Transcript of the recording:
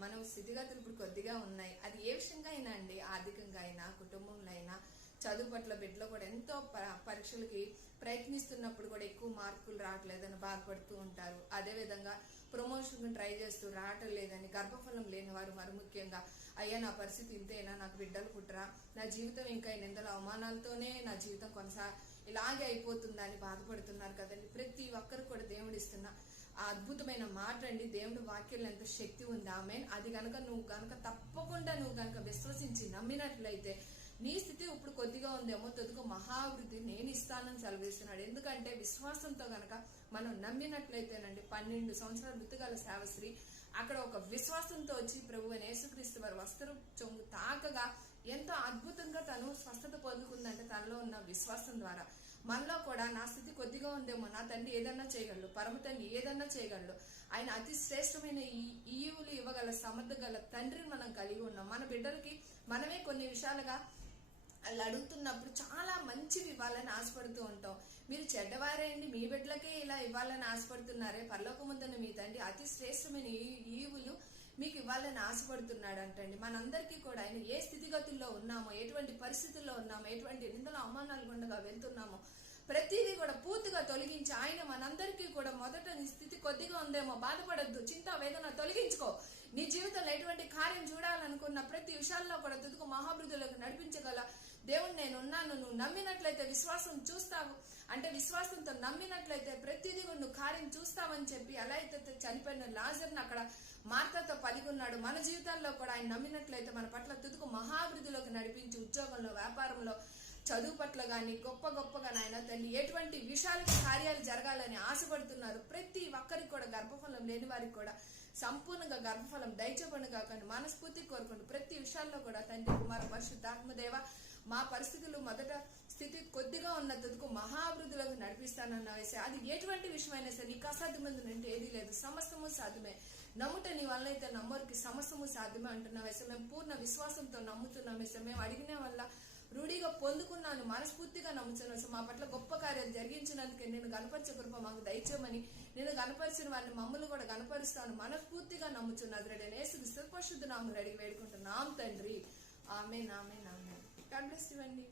మనం స్థితిగతులు ఇప్పుడు కొద్దిగా ఉన్నాయి. అది ఏ విషయంగా అయినా అండి ఆర్థికంగా అయినా కుటుంబంలో అయినా చదువు పట్ల బిడ్డలో కూడా ఎంతో ప- పరీక్షలకి ప్రయత్నిస్తున్నప్పుడు కూడా ఎక్కువ మార్కులు రావట్లేదని బాధపడుతూ ఉంటారు. అదే విధంగా ట్రై చేస్తూ రావటం లేదని గర్భఫలం లేని వారు మరి ముఖ్యంగా అయ్యా నా పరిస్థితి ఇంతేనా? నాకు బిడ్డలు పుట్టరా? నా జీవితం ఇంకా ఈ నిందల అవమానాలతోనే నా జీవితం కొనసా ఇలాగే అయిపోతుందని బాధపడుతున్నారు కదండి. ప్రతి ఒక్కరు కూడా దేవుడిస్తున్నా ఆ అద్భుతమైన మాట అండి దేవుడు వాక్యంలో ఎంత శక్తి ఉంది. ఆమె అది గనక నువ్వు గనక తప్పకుండా నువ్వు గనక విశ్వసించి నమ్మినట్లయితే నీ స్థితి ఇప్పుడు కొద్దిగా ఉందేమో తొదుగు మహావృద్ధి నేను ఇస్తానని సెలవిస్తున్నాడు. ఎందుకంటే విశ్వాసంతో గనక మనం నమ్మినట్లయితేనండి పన్నెండు సంవత్సరాల ఋతుగల సేవశ్రీ అక్కడ ఒక విశ్వాసంతో వచ్చి ప్రభు యేసుక్రీస్తు వారి వస్త్రం చొంగు తాకగా ఎంతో అద్భుతంగా తను స్వస్థత పొందుకుందంటే తనలో ఉన్న విశ్వాసం ద్వారా. మనలో కూడా నా స్థితి కొద్దిగా ఉందేమో నా తండ్రి ఏదన్నా చేయగలడు పరమ తండ్రి ఏదన్నా చేయగలడు ఆయన అతి శ్రేష్టమైన ఈ ఈవులు ఇవ్వగల సమర్థ గల తండ్రిని మనం కలిగి ఉన్నాం. మన బిడ్డలకి మనమే కొన్ని విషయాలుగా వాళ్ళు అడుగుతున్నప్పుడు చాలా మంచివి ఇవ్వాలని ఆశపడుతూ ఉంటాం. మీరు చెడ్డవారేయండి మీ బిడ్డలకే ఇలా ఇవ్వాలని ఆశపడుతున్నారే పర్లోకముందని మీ తండ్రి అతి శ్రేష్టమైన ఈ- ఈవులు మీకు ఇవ్వాలని ఆశపడుతున్నాడు అంటండి మనందరికీ కూడా ఆయన ఏ స్థితిగతుల్లో ఉన్నామో ఎటువంటి పరిస్థితుల్లో ఉన్నామో ఎటువంటి నిందల అవమానాలు గుండగా వెళ్తున్నామో ప్రతిదీ కూడా పూర్తిగా తొలగించి ఆయన మనందరికీ కూడా మొదట నీ స్థితి కొద్దిగా ఉందేమో బాధపడద్దు చింత వేదన తొలగించుకో. నీ జీవితంలో ఎటువంటి కార్యం చూడాలనుకున్న ప్రతి విషయాల్లో కూడా తుదుకు మహాభివృద్ధులకు నడిపించగల దేవుడు నేను ఉన్నాను నువ్వు నమ్మినట్లయితే విశ్వాసం చూస్తావు. అంటే విశ్వాసంతో నమ్మినట్లయితే ప్రతిదీ కూడా నువ్వు కార్యం చూస్తావని చెప్పి ఎలా అయితే చనిపోయిన లాజర్ని అక్కడ మార్తతో పలికున్నాడు. మన జీవితాల్లో కూడా ఆయన నమ్మినట్లయితే మన పట్ల తుదుకు మహాభివృద్ధిలోకి నడిపించి ఉద్యోగంలో వ్యాపారంలో చదువు పట్ల కానీ గొప్ప గొప్పగా నాయన తల్లి ఎటువంటి విషయాల కార్యాలు జరగాలని ఆశపడుతున్నారు. ప్రతి ఒక్కరికి కూడా గర్భఫలం లేని వారికి కూడా సంపూర్ణంగా గర్భఫలం దయచేపండుగా కానీ మనస్ఫూర్తి కోరుకుంటూ ప్రతి విషయాల్లో కూడా తండ్రి కుమార పరిశుద్ధాత్మదేవ మా పరిస్థితులు మొదట స్థితి కొద్దిగా ఉన్న తదుకు మహాభివృద్ధిలోకి నడిపిస్తానన్న వేసే అది ఎటువంటి విషయమైనా సరే నీకు అసాధ్యమందు అంటే ఏదీ లేదు. సమస్తము సాధ్యమే. నమ్ముట నీ వల్ల అయితే నమ్మరికి సమస్తము సాధ్యమే అంటున్న వేసే మేము పూర్ణ విశ్వాసంతో నమ్ముతున్నాం వేసే మేము అడిగిన వల్ల రూఢిగా పొందుకున్నాను మనస్ఫూర్తిగా నమ్ముతున్నాను మా పట్ల గొప్ప కార్యాలు జరిగించినందుకే నేను గణపరిచే కృప మాకు దయచేయమని నేను గణపరిచిన వారిని మమ్మల్ని కూడా గణపరుస్తాను మనస్ఫూర్తిగా నమ్ముచున్నది రెడీ నేసు విశ్వపశుద్ధ నామని అడిగి వేడుకుంటున్నాం తండ్రి. ఆమె నామే నామే గాడ్ బ్లెస్